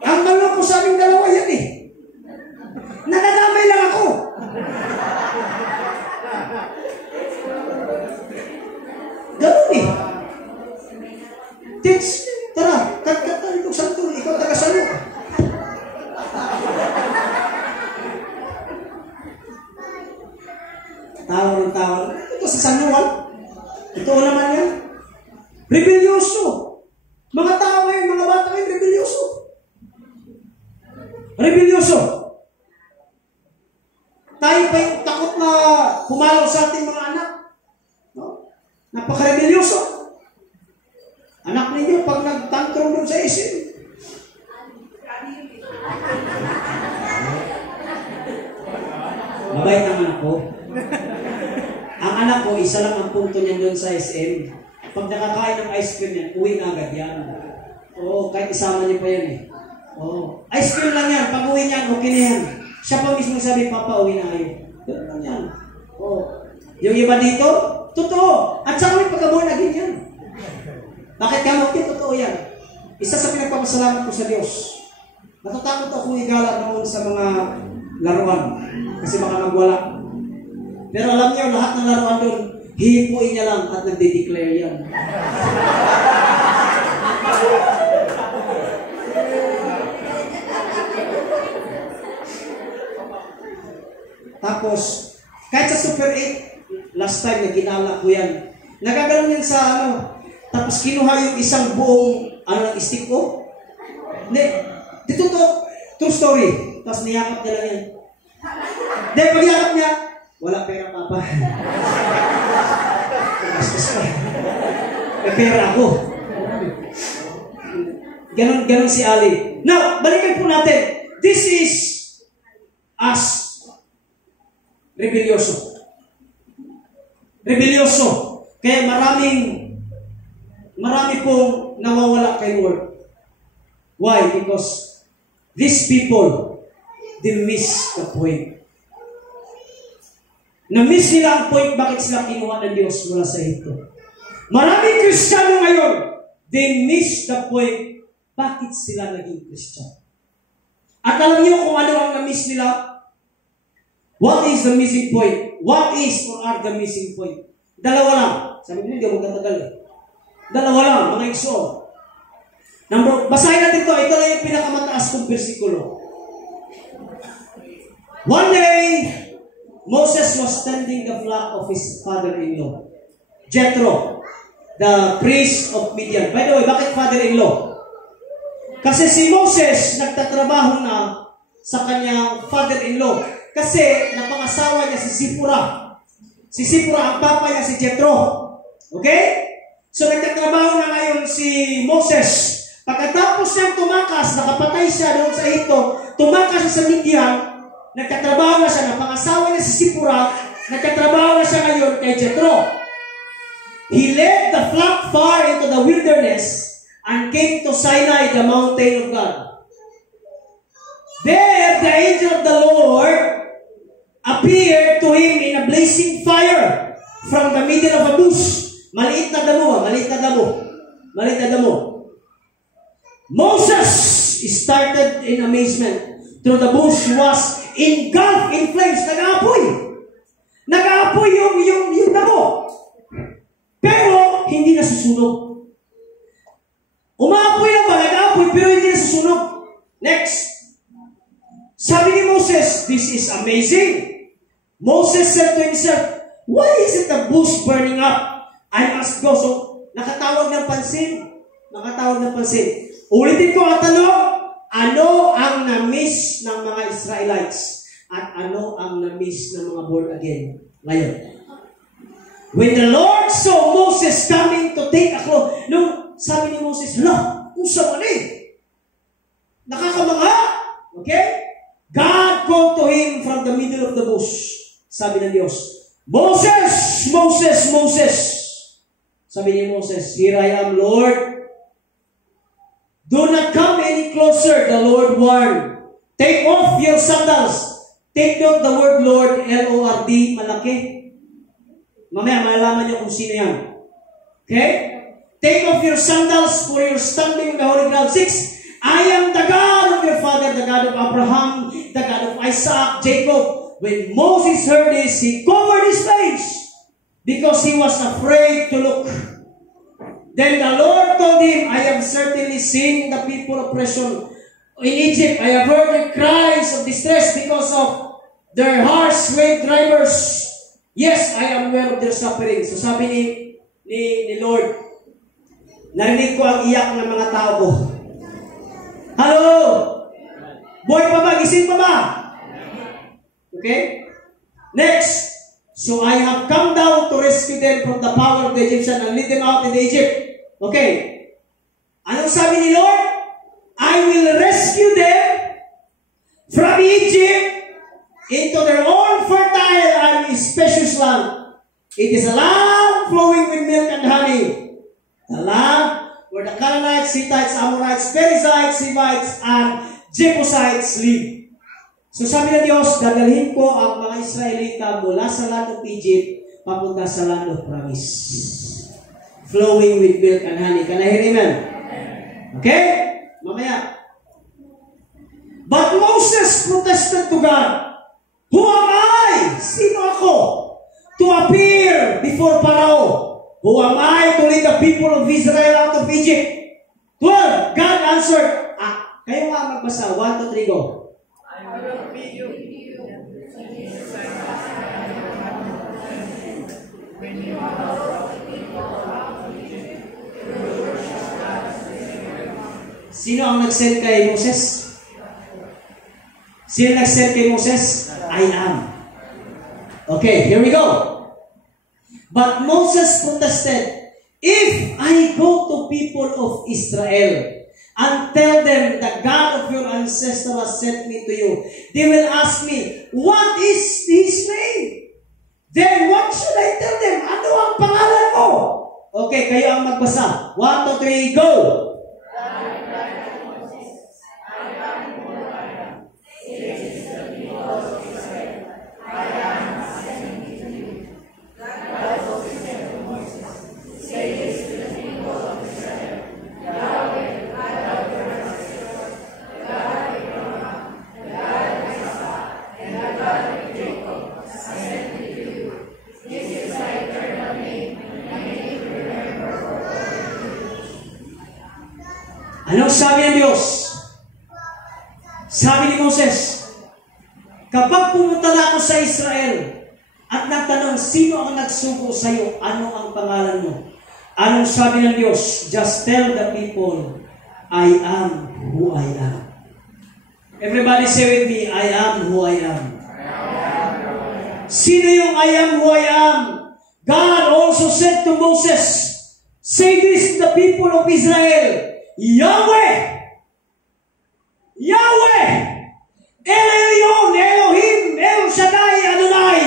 ang maloko sa aming dalawa yan eh. Nadadamay lang ako. Ganun eh. Tits, tara, kat-katan itong santol, ikaw taga-salo. Tawa. Ito sa sanuan. Ito naman yan. Rebelyoso. Mga tao ngayon, mga bata ngayon, rebelyoso. Tayo pa yung takot na pumalaw sa ating mga anak. No? Napaka-rebelyoso. Anak ninyo, pag nag-tantrum doon sa isin. Mabait ang anak ko. Ang anak ko, isa lang ang punto niyan doon sa SM. Pag nakakain ng ice cream yan, uwi na agad yan. Kahit isama niyo pa yan eh. Ice cream lang yan. Pag uwi niyan, okay na yan. Siya pa mismo sabi, Papa, uwi na kayo. Doon lang yan. Yung iba dito, totoo. At saka may pagkabuhan na ganyan. Bakit ka mo? Totoo yan. Isa sa pinagpapasalamat ko sa Diyos. Natatakot ako igala noon sa mga laruan. Kasi baka magwala. Pero alam niyo, lahat ng laruan doon, hihipuin niya lang at nagde-declare yan. Tapos, kahit sa Super 8, last time na ginala ko yan, nagagalang yan sa tapos kinuha yung isang buong, stick ko. Hindi, dito to, true story. Tapos niyakap niya lang yan. Hindi, pagyakap niya, wala pera, Papa. May pera ako. Ganon si Ali. Now, balikan po natin. This is us. Rebelyoso. Kaya marami pong nawawala kay Lord. Why? Because these people, they miss the point. Na-miss nila ang point bakit sila kinuha ng Diyos mula sa ito. Maraming Kristiyano ngayon, they miss the point bakit sila naging Kristiyano. At alam niyo kung ano ang na-miss nila? What is the missing point? What is or are the missing point? Dalawa lang. Sabi ko, hindi ako magtatagal eh. Dalawa lang, mga igsoon. Basahin natin ito. Ito lang yung pinakamataas kong versikulo. One day, Moses was tending the flock of his father-in-law, Jethro, the priest of Midian. By the way, bakit father-in-law? Kasi si Moses nagtatrabaho na sa kanyang father-in-law. Kasi napangasawa niya si Sipora. Si Sipora, ang papa niya si Jethro. Okay? So nagtatrabaho na ngayon si Moses. Pagkatapos niyang tumakas, nakapatay siya doon sa ito, tumakas siya sa Midian, nagtatrabaho na siya, napangasawa niya si Sipora, nagtatrabaho na siya ngayon kay Jethro. He led the flock far into the wilderness and came to Sinai, the mountain of God. There, the angel of the Lord appeared to him in a blazing fire from the middle of a bush. Maliit na damo. Moses started in amazement. Through the bush was engulfed in flames. Nag-aapoy. Nag-aapoy yung damo. Pero, hindi nasusunog. Umaapoy lang ba? Nag-aapoy, pero hindi nasusunog. Next. Sabi ni Moses, this is amazing. Moses said to himself, why is it the bush burning up? I must go. So, nakatawag ng pansin. Nakatawag ng pansin. Ulitin ko ang tanong, ano ang na-miss ng mga Israelites? At ano ang na-miss ng mga born again ngayon? When the Lord saw Moses coming to take a cloth, nung sabi ni Moses, hala, kung saan nakakamanga. Okay? God called to him from the middle of the bush. Sabi ng Diyos, Moses! Moses! Moses! Sabi ni Moses, here I am, Lord. Do not come any closer, the Lord warned. Take off your sandals. Take note the word Lord, L-O-R-D, malaki. Mamaya, malalaman niyo kung sino yan. Okay? Take off your sandals for your standing in the holy ground. 6. I am the God of your father, the God of Abraham, the God of Isaac, Jacob. When Moses heard this, he covered his face because he was afraid to look. Then the Lord told him, I have certainly seen the people oppression in Egypt. I have heard their cries of distress because of their harsh slave drivers. Yes, I am aware of their suffering. So sabi ni Lord, narinig ko ang iyak ng mga tao ko. Hello? Buhay pa ba? Gising pa ba? Okay? Next. So I have come down to rescue them from the power of the Egyptian and lead them out in Egypt. Okay. Anong sabi ni Lord? I will rescue them from Egypt into their own fertile and spacious land. It is a land flowing with milk and honey. The land where the Canaanites, Hittites, Amorites, Perizzites, Hivites, and Jebusites live. So sabi ng Diyos, dadalhin ko ang mga Israelita mula sa land of Egypt papunta sa land of promise. Flowing with milk and honey. Can I hear amen? Okay? Mamaya. But Moses protested to God, who am I? Sino ako? To appear before Pharaoh. Who am I to lead the people of Israel out of Egypt? 12. God answered, kayo nga magbasa. 1, 2, 3, go. I will be you. When you are sino ang nag-send kay Moses? Sino nag-send kay Moses? I am. Okay, here we go. But Moses protested, if I go to people of Israel and tell them the God of your ancestors has sent me to you, they will ask me, what is his name? Then what should I tell them? Ano ang pangalan mo? Okay, kayo ang magbasa. 1, 2, 3, go! Anong sabi ng Diyos? Sabi ni Moses, kapag pumunta na ako sa Israel at nagtanong, sino ang nagsugo sa iyo? Ano ang pangalan mo? Anong sabi ng Diyos? Just tell the people, I am who I am. Everybody say with me, I am who I am. Sino yung I am who I am? God also said to Moses, say this to the people of Israel, Yahweh, Yahweh, El Elyon, Elohim, El Shaddai, Adonai.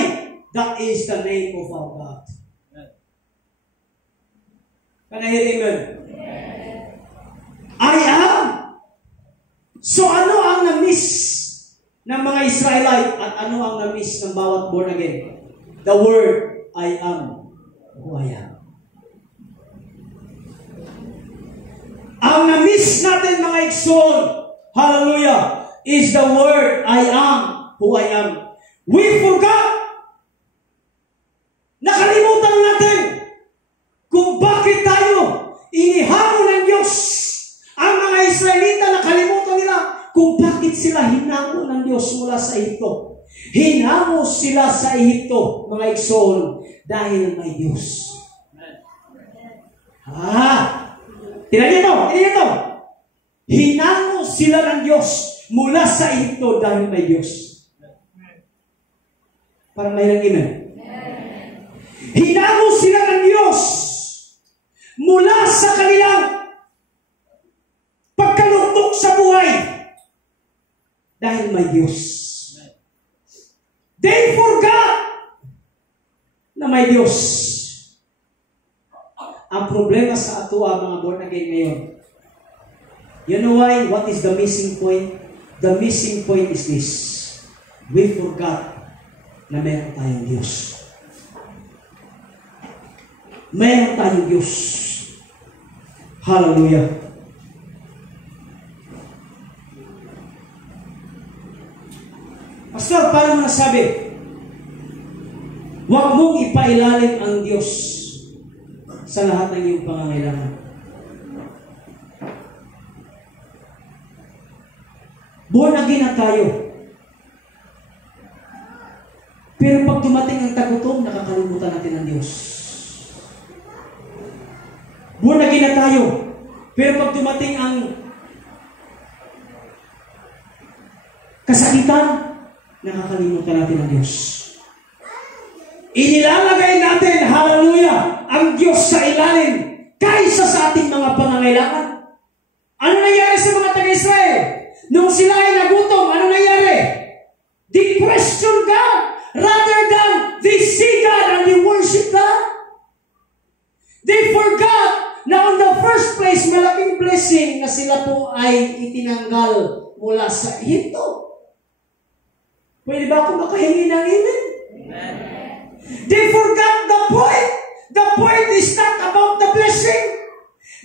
That is the name of our God. Can I hear amen? I am. So ano ang na-miss ng mga Israelite at ano ang na-miss ng bawat born again? The word, I am who I am. Ang na-miss natin mga igsoon, hallelujah, is the word, I am who I am. We forgot. Nakalimutan natin kung bakit tayo inihamon ng Diyos. Ang mga Israelita, nakalimutan nila kung bakit sila hinamon ng Diyos mula sa Ehipto. Hinamon sila sa Ehipto, mga igsoon, dahil may Diyos. Tingnan nito. Hinamon sila ng Diyos mula sa Ehipto dahil may Diyos. Parang may nang-iman. Hinamon sila ng Diyos mula sa kanilang pagkalugtok sa buhay dahil may Diyos. They forgot na may Diyos. Ang problema sa ato mga born again ngayon, you know why? What is the missing point? The missing point is this. We forgot na meron tayong Diyos. Meron tayong Diyos. Hallelujah. Pastor, paano mo nasabi? Huwag mong ipailalim ang Diyos sa lahat ng iyong pangangailangan. Born again na tayo. Pero pag dumating ang tagutom, nakakalimutan natin ang Diyos. Born again na tayo. Pero pag dumating ang kasakitan, nakakalimutan natin ang Diyos. Inilalagay natin, hallelujah, ang Diyos sa ilalim kaysa sa ating mga pangangailangan. Ano nangyari sa mga taga-Israel? Nung sila ay nagutom, ano nangyari? They question God rather than they see God and they worship God. They forgot na on the first place, malaking blessing na sila po ay itinanggal mula sa Ehipto. Pwede ba akong makahingi ng amen? Amen. They forgot the point. The point is not about the blessing.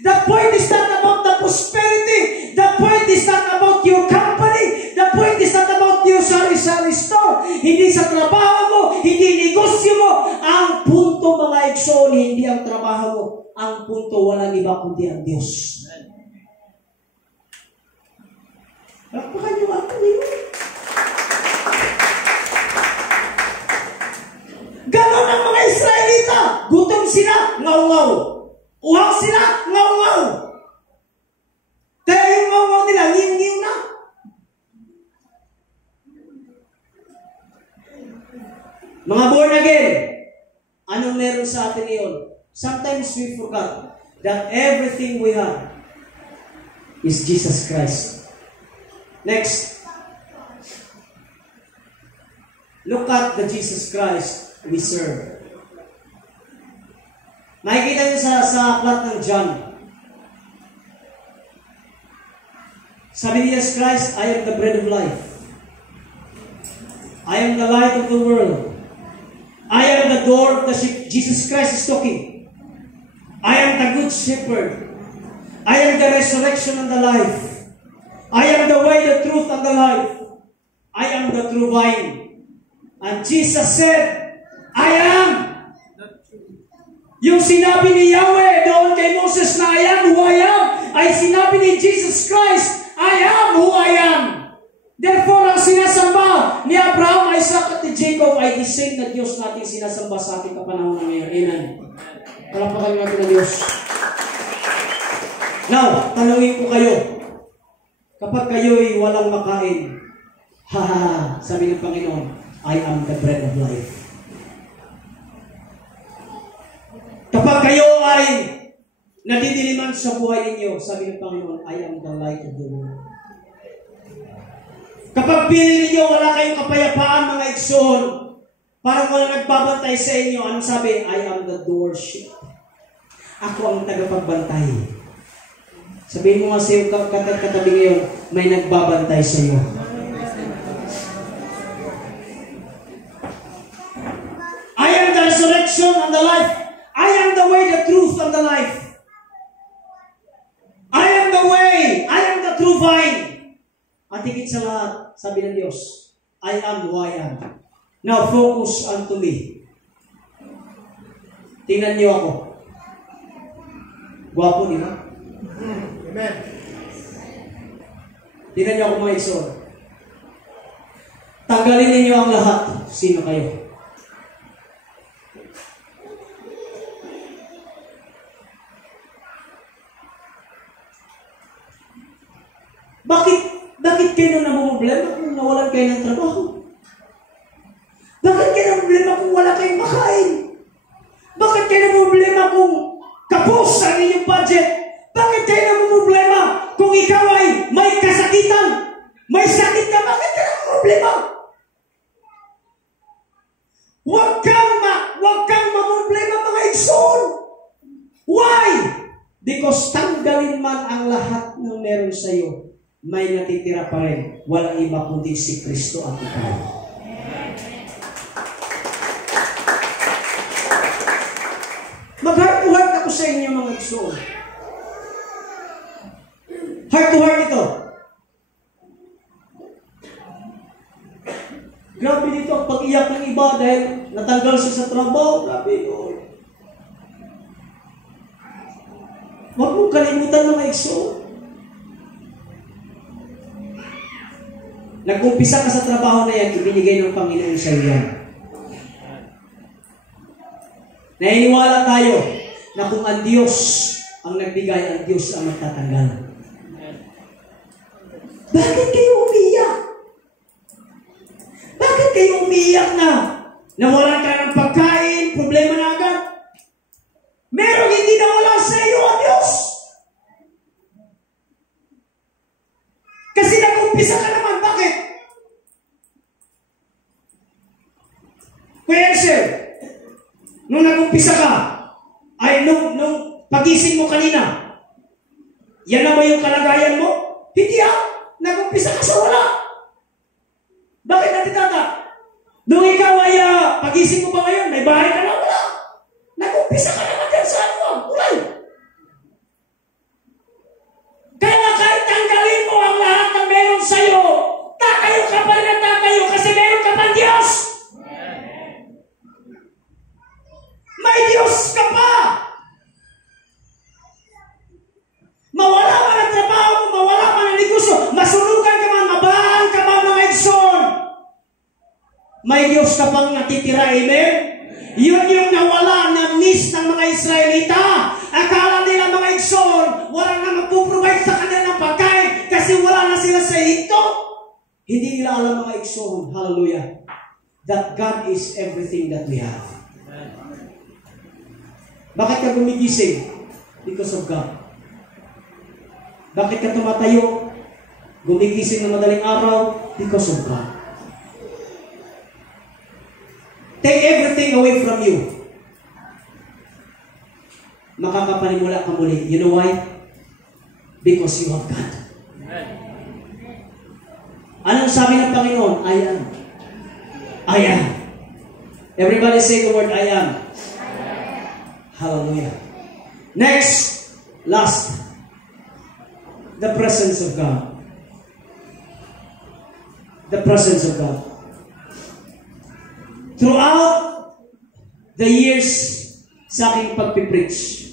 The point is not about the prosperity. The point is not about your company. The point is not about your sari-sari store. Hindi sa trabaho mo, hindi negosyo mo. Ang punto, mga igsoon, hindi ang trabaho mo. Ang punto, walang iba kundi ang Diyos. Bakit nyo ako niyo? Ganon ang mga Israelita. Gutom sila, ngaw-ngaw. Uhaw sila, ngaw-ngaw. Kaya yung ngaw-ngaw nila, ngiyong-ngiyong na. Mga born again, anong meron sa atin ngayon? Sometimes we forgot that everything we have is Jesus Christ. Next. Look at the Jesus Christ we serve. Makikita niyo sa aklat ng John. Sabi ni Jesus Christ, I am the bread of life. I am the light of the world. I am the door of the sheep. Jesus Christ is talking. I am the good shepherd. I am the resurrection and the life. I am the way, the truth, and the life. I am the true vine. And Jesus said, I am. Yung sinabi ni Yahweh doon kay Moses na I am who I am, ay sinabi ni Jesus Christ, I am who I am. Therefore, ang sinasamba ni Abraham, Isaac at Jacob ay the same na Diyos natin sinasamba sa ating kapanahon na ngayon. Amen. Palapakan natin ang Diyos. Now, tanungin ko kayo, kapag kayo'y walang makain, sabi ng Panginoon, I am the bread of life. Kapag kayo ay nadidiliman sa buhay ninyo, sabi ng Panginoon, I am the light of the world. Kapag pinili ninyo, wala kayong kapayapaan, mga igsoon, parang wala nagbabantay sa inyo, anong sabi? I am the doorship. Ako ang tagapagbantay. Sabihin mo nga sa iyo, katabi ngayon, may nagbabantay sa iyo. I am the resurrection and the life. I am the way, the truth, and the life. I am the true vine. At higit sa lahat, sabi ng Diyos, I am who I am. Now focus unto me. Tingnan niyo ako. Gwapo, di ba? Amen. Tingnan niyo ako mga isor. Tanggalin ninyo ang lahat. Sino kayo? Bakit kayo namumblema kung nawalan kayo ng trabaho? Bakit kayo namumblema kung wala kayong makain? Bakit kayo namumblema kung kapos ang inyong budget? Bakit kayo namumblema kung ikaw ay may kasakitan? May sakit ka, bakit kayo namumblema? Huwag kang mamumblema mga igsoon. Why? Because tanggalin man ang lahat ng meron sa iyo, may natitira pa rin. Walang iba kundi si Kristo at ikaw. Mag-heart to heart ako sa inyo mga igsoon. Heart to heart ito. Grabe dito ang pag-iyak ng iba dahil natanggal siya sa trabaho. Grabe yun. Huwag mong kalimutan ng mga igsoon. Nag-umpisa ka sa trabaho na yan, ibinigay ng Panginoon sa iyo yan. Naniniwala tayo na kung ang Diyos ang nagbigay, ang Diyos ang magtatanggal. Bakit kayo umiyak? Bakit kayo umiyak na nawalan ka ng pagkain, problema na agad? Merong hindi nawala sa iyo ang Diyos. Kasi nag-umpisa ka naman. Bakit? Kuya Sir, nung nag-umpisa ka, ay nung pagising mo kanina, yan na ba yung kalagayan mo? Hindi nag-umpisa ka sa wala. Bakit natin tata? Nung ikaw ay pagising mo ba ngayon, may bahay ka na wala. Nag-umpisa ka naman dyan sa ano, ulay. Kaya kahit tanggalin mo ang lahat ng meron sa'yo, tatayo ka pa rin at tatayo kasi meron ka pang Diyos. May Diyos ka pa. Mawala man ang trabaho, mawala man ang negosyo, masunugan ka man, mabahan ka man mga igsoon. May Diyos ka pang natitira, amen? Yun yung nawala na miss ng mga Israelita. Akala nila mga igsoon, wala na magpuprovide sa kanila ng pagkain kasi wala na sila sa Ehipto. Hindi nila alam mga igsoon, hallelujah, that God is everything that we have. Bakit ka gumigising? Because of God. Bakit ka tumatayo? Gumigising ng madaling araw? Because of God. Take everything away from you. Makakapanimula ka muli. You know why? Because you have God. Anong sabi ng Panginoon? I am. I am. Everybody say the word I am. Hallelujah. Next, last, the presence of God. The presence of God. Throughout the years sa aking pagpipreach,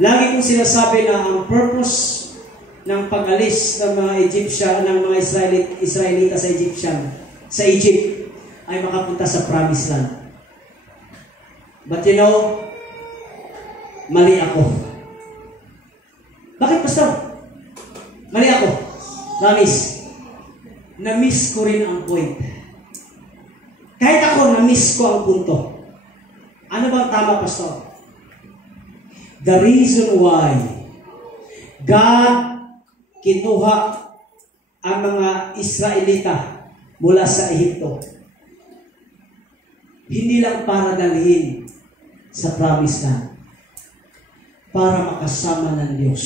lagi kong sinasabi na ang purpose ng pag-alis ng mga Egyptian, ng mga Israelita sa Egypt, ay makapunta sa Promised Land. But you know, mali ako. Bakit, Pastor? Mali ako. Na-miss ko rin ang point. Kahit ako, na-miss ko ang punto. Ano ba ang tama, Pastor? The reason why God kinuha ang mga Israelita mula sa Ehipto, hindi lang para dalhin sa Promised Land, para makasama ng Diyos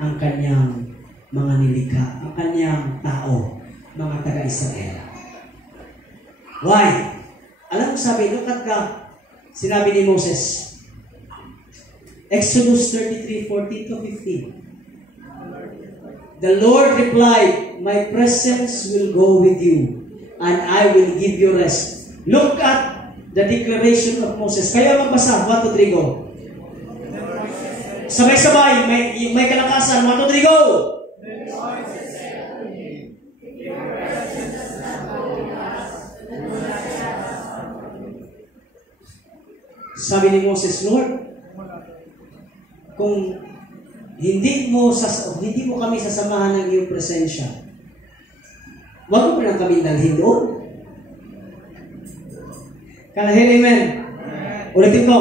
ang kanyang mga nilikha, ang kanyang tao, mga taga-Israel. Why? Alam mo sabi, look at God, sinabi ni Moses, Exodus 33:14-15. The Lord replied, "My presence will go with you, and I will give you rest." Look at the declaration of Moses. Kaya magbasa. 1, 2, 3, go. Sabay-sabay. May kalakasan. 1, 2, 3, go. Sabi ni Moses, "Lord, kung hindi mo kami sasamahan ng iyong presensya, wag mo na kami dalhin doon." Kalahin, amen. Ulitin ko.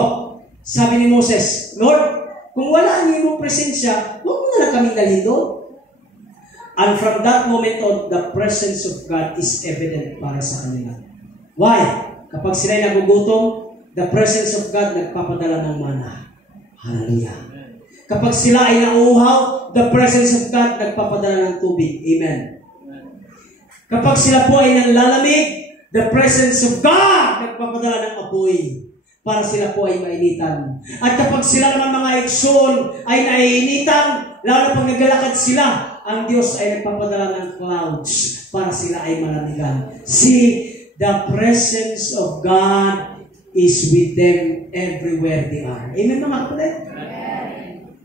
Sabi ni Moses, "Lord, kung wala ang iyong presensya, wag mo na kami dalhin doon." And from that moment on, the presence of God is evident para sa kanila. Why? Kapag sila'y nagugutom, the presence of God nagpapadala ng mana. Hallelujah. Kapag sila ay nauuhaw, the presence of God nagpapadala ng tubig. Amen. Kapag sila po ay nanlalamig, the presence of God nagpapadala ng apoy para sila po ay mainitan. At kapag sila naman mga eksyon ay naiinitan, lalo pag naglalakad sila, ang Diyos ay nagpapadala ng clouds para sila ay malamigan. See, the presence of God is with them everywhere they are. Amen mga kapatid?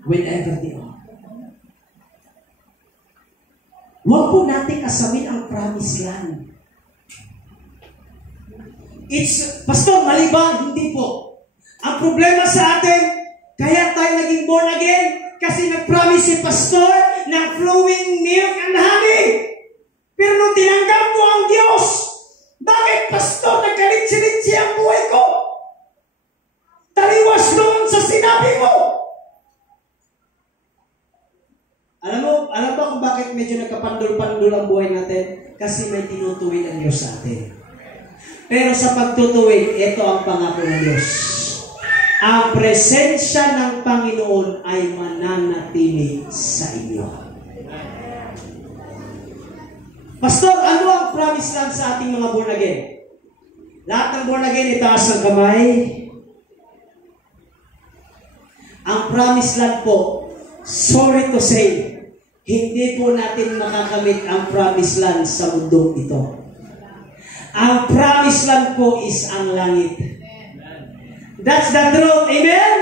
Whenever they are. Huwag po natin asamin ang promised land. Pastor, mali ba? Hindi po. Ang problema sa atin, kaya tayo naging born again, kasi nag-promise si Pastor ng flowing milk and honey. Pero nung tinanggap mo ang Diyos, bakit, Pastor, nagkalit-silit ang buhay ko? Taliwas doon sa sinabi mo. Alam ba kung bakit medyo nagkapandol-pandol ang buhay natin? Kasi may tinutuwid ang Diyos sa atin. Pero sa pagtutuwid, ito ang pangako ng Diyos. Ang presensya ng Panginoon ay mananatili sa inyo. Pastor, ano ang promise lang sa ating mga born again? Lahat ng born again, itaas ang kamay. Ang promise lang po, sorry to say, hindi po natin makakamit ang promise land sa mundong ito. Ang promise land po is ang langit. That's the truth. Amen?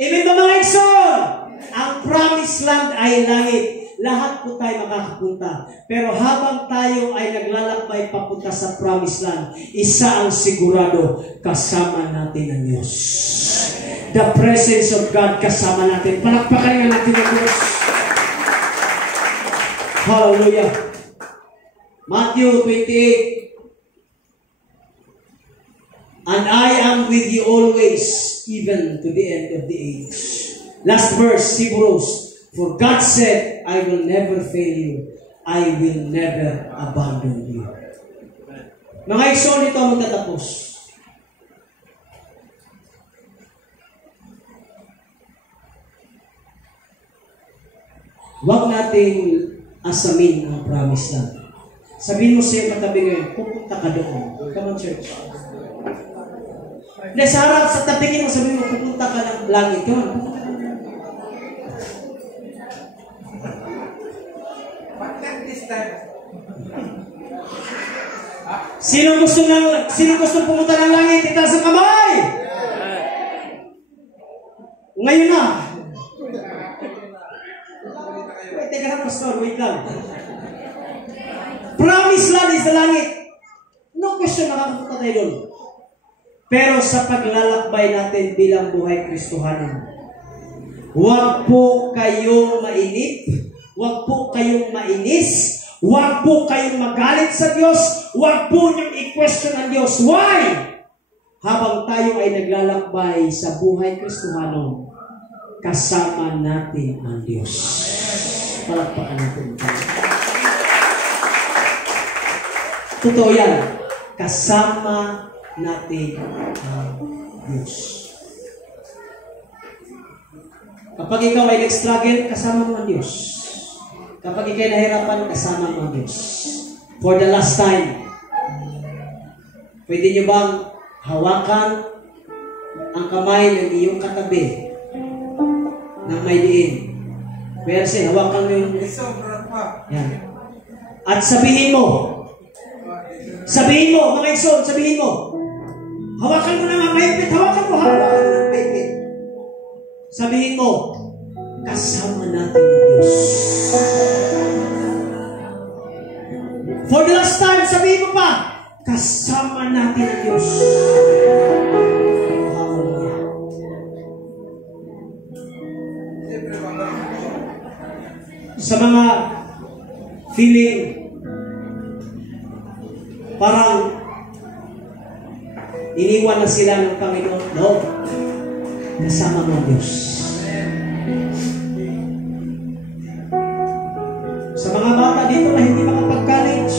Amen ba mga ikson? Ang promise land ay langit. Lahat po tayo makakapunta. Pero habang tayo ay naglalakbay papunta sa promised land, isa ang sigurado, kasama natin ang Diyos. The presence of God kasama natin. Palakpakan nga natin ang Diyos. Hallelujah. Matthew 28. And I am with you always, even to the end of the age. Last verse, Hebrews. For God said, I will never fail you. I will never abandon you. Mga ikson, ito ang magtatapos. Huwag natin asamin ang promise lang. Sabihin mo sa'yo katabi ngayon, pupunta ka doon. Come on, church. Hindi, sa harap, sa tabingin mo, sabihin mo, pupunta ka ng langit. Come on, pupunta ka. Sino gusto pumunta ng langit? Itaas ang kamay! Ngayon na! Wait, teka lang, Pastor. Wait lang. Promise land is the langit. No question, nakakapunta tayo doon. Pero sa paglalakbay natin bilang buhay Kristohanin, huwag po kayong mainip, huwag po kayong mainis, huwag po kayong magalit sa Diyos, huwag po niyong i-question ang Diyos. Why? Habang tayo ay naglalakbay sa buhay Kristohanin, kasama natin ang Diyos. Palakpakan natin. Totoo yan. Kasama natin ang Diyos. Kapag ikaw ay nag-struggle, kasama mo ang Diyos. Kapag ikaw ay nahirapan, kasama mo ang Diyos. For the last time, pwede nyo bang hawakan ang kamay ng iyong katabi ng may diin? Perse, hawakan mo yung... Sobra pa. Yan. At sabihin mo, mga Igsoon, sabihin mo, hawakan mo na nga mahigpit, hawakan mo na mahigpit. Sabihin mo, kasama natin ang Diyos. For the last time, sabihin mo pa, kasama natin ang Diyos. Sa mga feeling parang iniwan na sila ng Panginoon, no? Kasama mo ang Diyos. Sa mga bata dito na hindi makapag-college,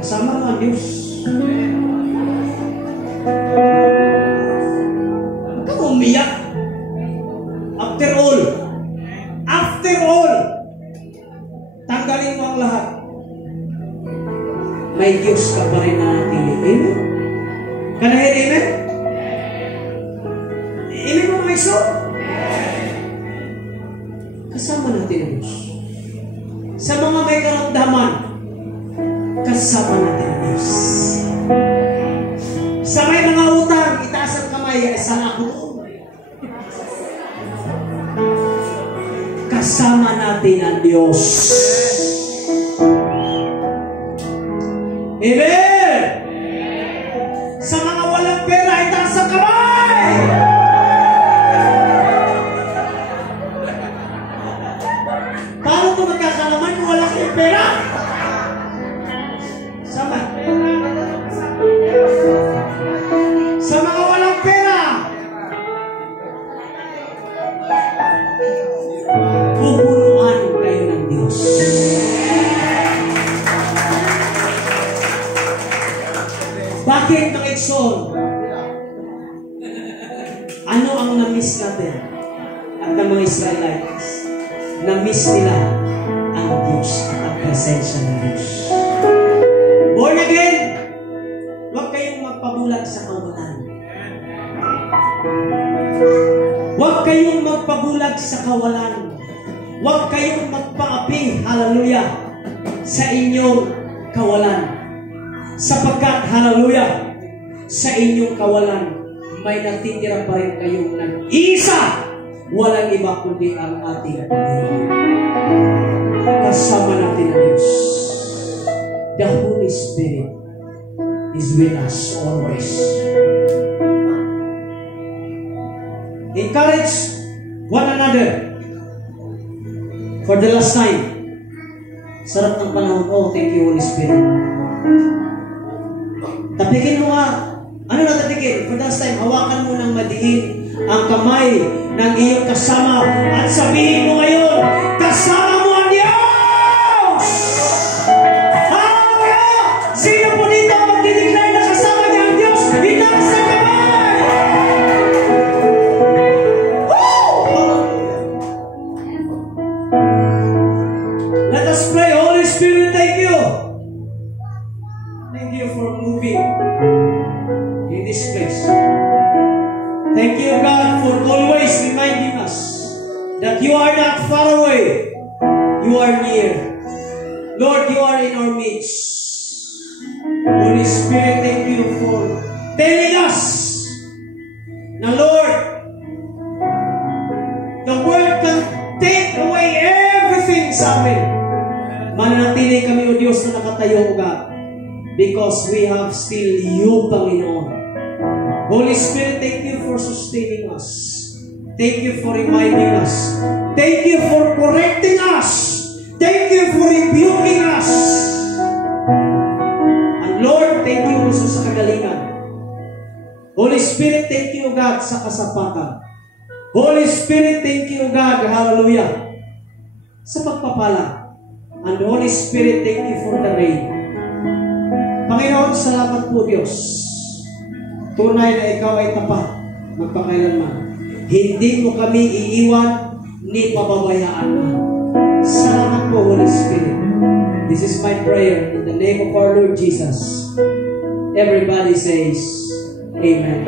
kasama mo ang Diyos. Huwag kang umiyak. After all, tanggalin mo ang lahat. May Diyos ka pa rin na natili. Amen? Can I hear amen? Amen mo mga iso? Kasama natin ang Diyos. Sa mga may karamdaman, kasama natin ang Diyos. Sa may mga utang, itaas ang kamay, sana ako doon. Kasama natin ang Diyos. Amen! Sa mga walang pera, itaas ang kamay! Paano ito magkakalaman kung wala kayong pera? Sa mga walang pera, pupunuan kayo ng Diyos. Bakit mga Igsoon? Ano ang na-miss natin? At ng mga Israelites, na-miss nila ang Diyos at ang presensya ng Diyos. Born again, huwag kayong magpabulag sa kawalan. Huwag kayong magpabulag sa kawalan. Huwag kayong magpaapi, hallelujah, sa inyong kawalan. Sapagkat, hallelujah, sa inyong kawalan, may natitira pa rin kayong nag-iisa. Walang iba kundi ang ating Panginoon. Kasama natin ang Diyos. The Holy Spirit is with us always. Encourage one another. For the last time. Sarap ng panahon. Oh, thank you, Holy Spirit. Tapikin mo nga. Ano na tapikin? For the last time, hawakan mo ng madiin ang kamay ng iyong kasama at sabihin mo ngayon, kasama mo ang Diyos! Hallelujah! Sino po dito ang magdideclare na kasama niya ang Diyos? Itaas ang kamay! Let us pray. Holy Spirit, thank you. Thank you for moving in this place. Thank you, God, for always reminding us that you are not far away. You are near. Lord, you are in our midst. Holy Spirit, thank you for telling us na, Lord, the world can take away everything sa amin. Mananatili kami, O Diyos, na nakatayo, O God, because we have still you, Panginoon. Holy Spirit, thank you for sustaining us. Thank you for reminding us. Thank you for correcting us. Thank you for rebuking us. And Lord, thank you also sa kagalingan. Holy Spirit, thank you, God, sa kasapatan. Holy Spirit, thank you, God, hallelujah, sa pagpapala. And Holy Spirit, thank you for the rain. Panginoon, salamat po, Diyos. Tunay na ikaw ay tapat magpakailanman. Hindi mo kami iiwan ni pababayaan mo. Salamat po, Holy Spirit. This is my prayer in the name of our Lord Jesus. Everybody says, Amen.